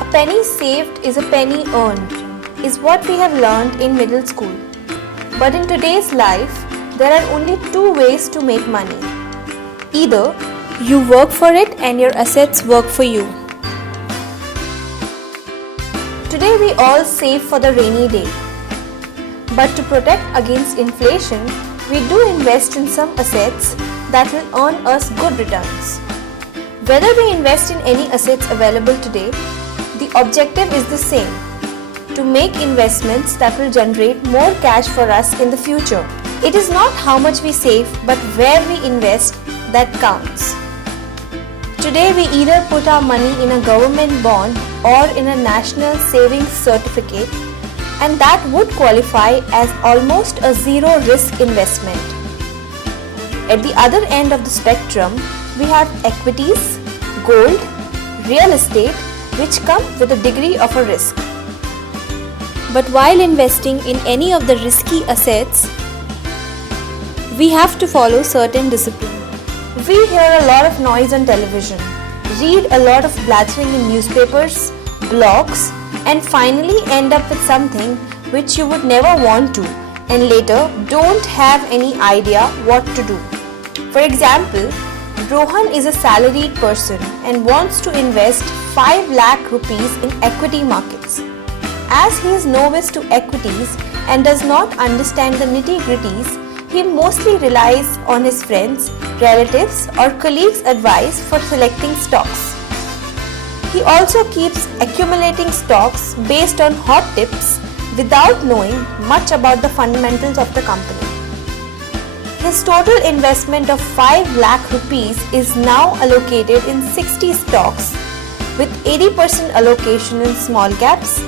A penny saved is a penny earned, is what we have learned in middle school. But in today's life, there are only two ways to make money. Either you work for it and your assets work for you. Today we all save for the rainy day. But to protect against inflation, we do invest in some assets that will earn us good returns. Whether we invest in any assets available today, the objective is the same: to make investments that will generate more cash for us in the future. It is not how much we save, but where we invest that counts. Today we either put our money in a government bond or in a national savings certificate, and that would qualify as almost a zero risk investment. At the other end of the spectrum, we have equities, gold, real estate, which come with a degree of a risk. But while investing in any of the risky assets, we have to follow certain discipline. We hear a lot of noise on television, read a lot of blathering in newspapers, blogs, and finally end up with something which you would never want to, and later don't have any idea what to do. For example, Rohan is a salaried person and wants to invest 5 lakh rupees in equity markets. As he is novice to equities and does not understand the nitty-gritties, he mostly relies on his friends, relatives, or colleagues' advice for selecting stocks. He also keeps accumulating stocks based on hot tips without knowing much about the fundamentals of the company. His total investment of 5 lakh rupees is now allocated in 60 stocks, with 80% allocation in small caps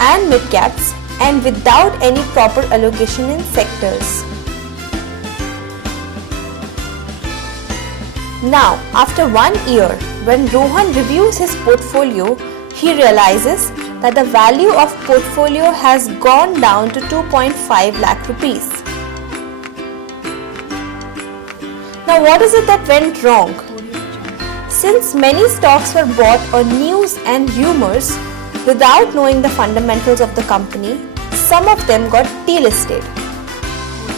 and mid caps, and without any proper allocation in sectors. Now, after 1 year, when Rohan reviews his portfolio, he realizes that the value of portfolio has gone down to 2.5 lakh rupees. Now, what is it that went wrong? Since many stocks were bought on news and rumors without knowing the fundamentals of the company, some of them got delisted.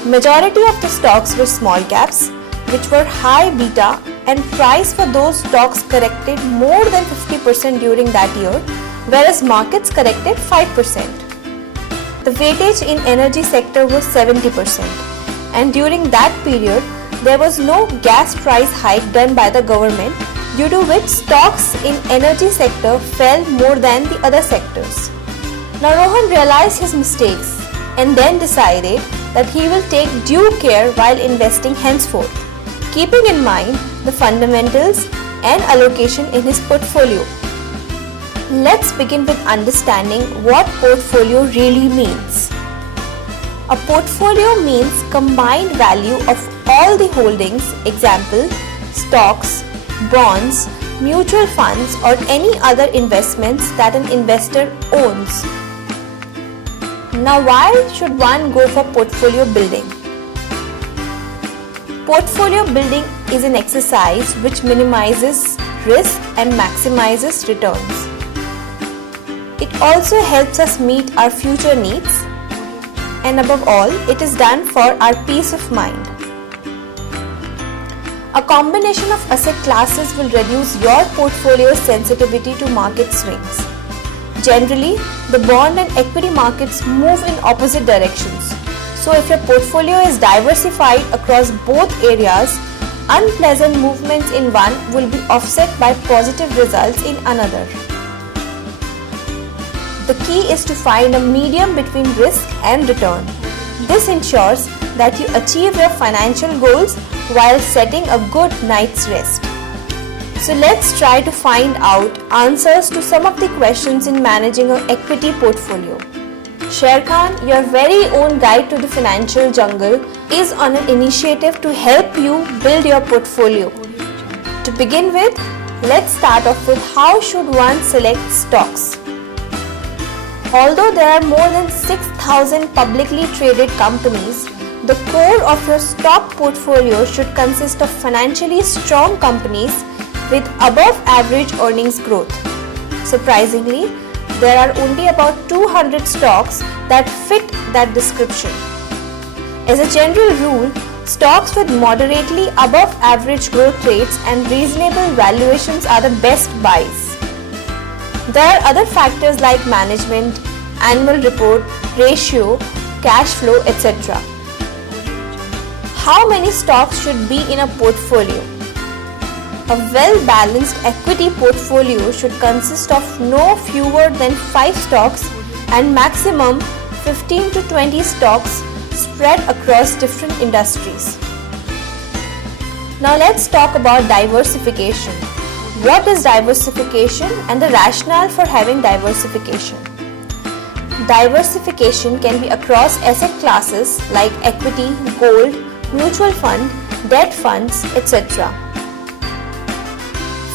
Majority of the stocks were small caps, which were high beta, and price for those stocks corrected more than 50% during that year, whereas markets corrected 5%. The weightage in energy sector was 70%, and during that period, there was no gas price hike done by the government, due to which stocks in energy sector fell more than the other sectors. Now Rohan realized his mistakes and then decided that he will take due care while investing henceforth, keeping in mind the fundamentals and allocation in his portfolio. Let's begin with understanding what portfolio really means. A portfolio means combined value of all the holdings, example, stocks, bonds, mutual funds, or any other investments that an investor owns. Now, why should one go for portfolio building? Portfolio building is an exercise which minimizes risk and maximizes returns. It also helps us meet our future needs, and above all, it is done for our peace of mind. A combination of asset classes will reduce your portfolio's sensitivity to market swings. Generally, the bond and equity markets move in opposite directions. So if your portfolio is diversified across both areas, unpleasant movements in one will be offset by positive results in another. The key is to find a medium between risk and return. This ensures that you achieve your financial goals while setting a good night's rest. So let's try to find out answers to some of the questions in managing an equity portfolio. Sharekhan, your very own guide to the financial jungle, is on an initiative to help you build your portfolio. To begin with, let's start off with how should one select stocks. Although there are more than 6,000 publicly traded companies, the core of your stock portfolio should consist of financially strong companies with above average earnings growth. Surprisingly, there are only about 200 stocks that fit that description. As a general rule, stocks with moderately above average growth rates and reasonable valuations are the best buys. There are other factors like management, annual report, ratio, cash flow, etc. How many stocks should be in a portfolio? A well-balanced equity portfolio should consist of no fewer than 5 stocks and maximum 15 to 20 stocks spread across different industries. Now let's talk about diversification. What is diversification and the rationale for having diversification? Diversification can be across asset classes like equity, gold, mutual fund, debt funds, etc.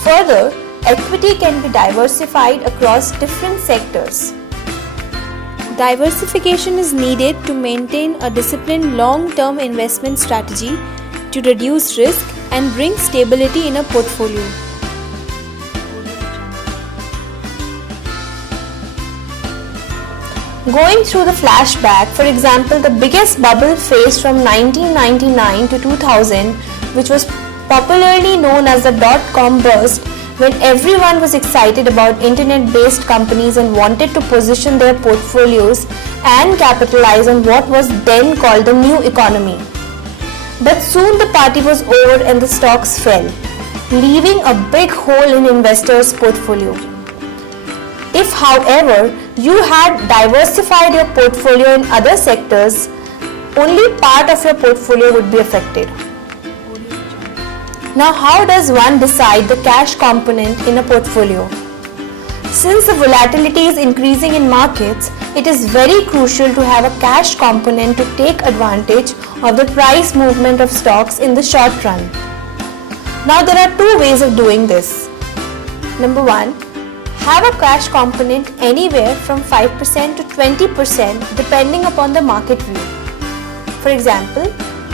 Further, equity can be diversified across different sectors. Diversification is needed to maintain a disciplined long-term investment strategy to reduce risk and bring stability in a portfolio. Going through the flashback, for example, the biggest bubble faced from 1999 to 2000, which was popularly known as the dot-com burst, when everyone was excited about internet-based companies and wanted to position their portfolios and capitalize on what was then called the new economy. But soon the party was over and the stocks fell, leaving a big hole in investors' portfolio. If, however, you had diversified your portfolio in other sectors, only part of your portfolio would be affected. Now, how does one decide the cash component in a portfolio? Since the volatility is increasing in markets, it is very crucial to have a cash component to take advantage of the price movement of stocks in the short run. Now, there are two ways of doing this. Number one, have a cash component anywhere from 5% to 20% depending upon the market view. For example,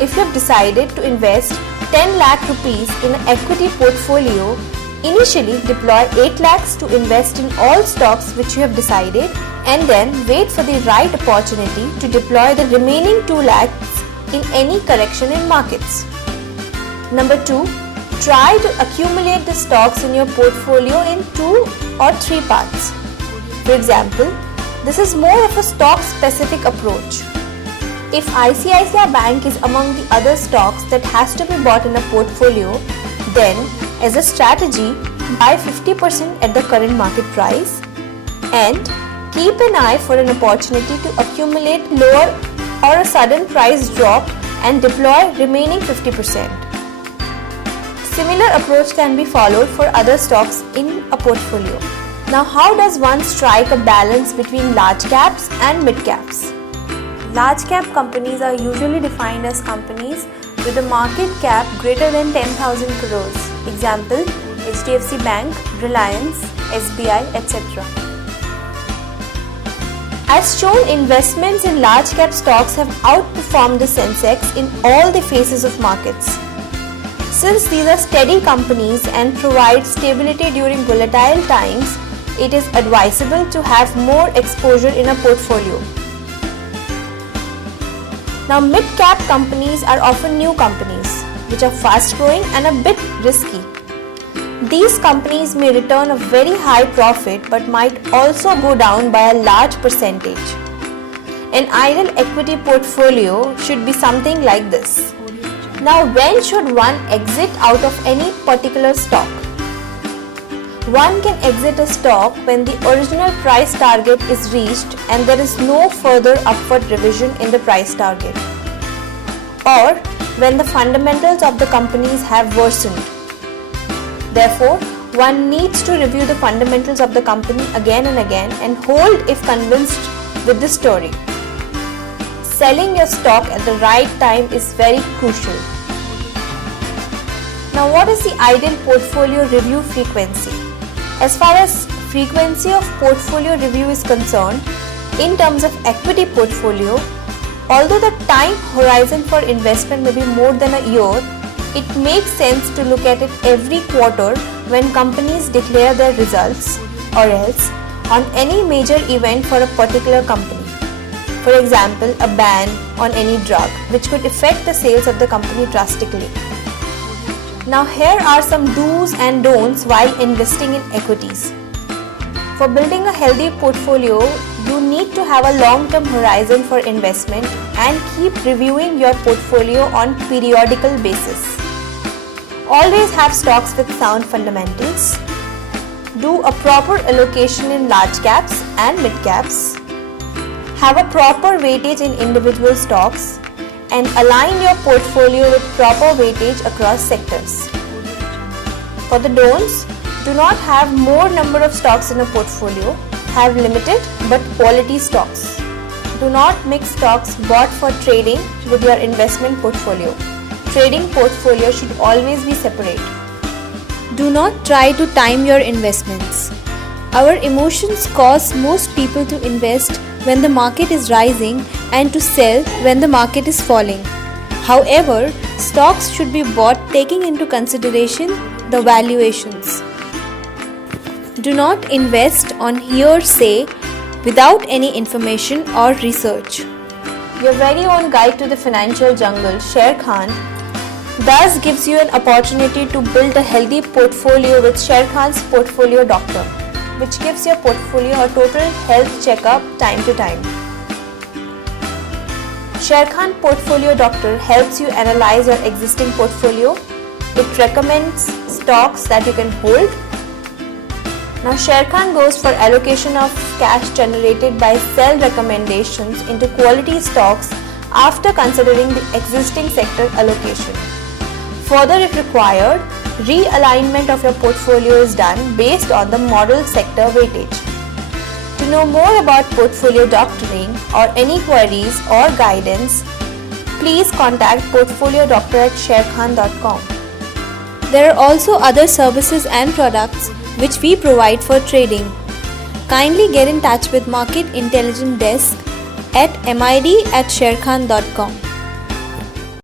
if you have decided to invest 10 lakh rupees in an equity portfolio, initially deploy 8 lakhs to invest in all stocks which you have decided and then wait for the right opportunity to deploy the remaining 2 lakhs in any correction in markets. Number 2, try to accumulate the stocks in your portfolio in 2 or 3 parts. For example, this is more of a stock-specific approach. If ICICI Bank is among the other stocks that has to be bought in a portfolio, then as a strategy, buy 50% at the current market price and keep an eye for an opportunity to accumulate lower or a sudden price drop and deploy remaining 50%. Similar approach can be followed for other stocks in a portfolio. Now, how does one strike a balance between large caps and mid caps? Large cap companies are usually defined as companies with a market cap greater than 10,000 crores. Example, HDFC Bank, Reliance, SBI, etc. As shown, investments in large cap stocks have outperformed the Sensex in all the phases of markets. Since these are steady companies and provide stability during volatile times, it is advisable to have more exposure in a portfolio. Now, mid-cap companies are often new companies, which are fast-growing and a bit risky. These companies may return a very high profit but might also go down by a large percentage. An ideal equity portfolio should be something like this. Now, when should one exit out of any particular stock? One can exit a stock when the original price target is reached and there is no further upward revision in the price target, or when the fundamentals of the companies have worsened. Therefore, one needs to review the fundamentals of the company again and again and hold if convinced with the story. Selling your stock at the right time is very crucial. Now, what is the ideal portfolio review frequency? As far as frequency of portfolio review is concerned, in terms of equity portfolio, although the time horizon for investment may be more than a year, it makes sense to look at it every quarter when companies declare their results or else on any major event for a particular company. For example, a ban on any drug which could affect the sales of the company drastically. Now here are some do's and don'ts while investing in equities. For building a healthy portfolio, you need to have a long-term horizon for investment and keep reviewing your portfolio on periodical basis. Always have stocks with sound fundamentals. Do a proper allocation in large caps and mid caps. Have a proper weightage in individual stocks and align your portfolio with proper weightage across sectors. For the don'ts, do not have more number of stocks in a portfolio. Have limited but quality stocks. Do not mix stocks bought for trading with your investment portfolio. Trading portfolio should always be separate. Do not try to time your investments. Our emotions cause most people to invest when the market is rising and to sell when the market is falling. However, stocks should be bought taking into consideration the valuations. Do not invest on hearsay without any information or research. Your very own guide to the financial jungle, Sher Khan, thus gives you an opportunity to build a healthy portfolio with Sher Khan's Portfolio Doctor, which gives your portfolio a total health checkup time to time. Sher Khan Portfolio Doctor helps you analyze your existing portfolio. It recommends stocks that you can hold. Now Sher Khan goes for allocation of cash generated by sell recommendations into quality stocks after considering the existing sector allocation. Further, if required, realignment of your portfolio is done based on the model sector weightage. To know more about portfolio doctoring or any queries or guidance, please contact portfoliodoctor@sherkhan.com. There are also other services and products which we provide for trading. Kindly get in touch with Market Intelligence Desk at mid@sherkhan.com.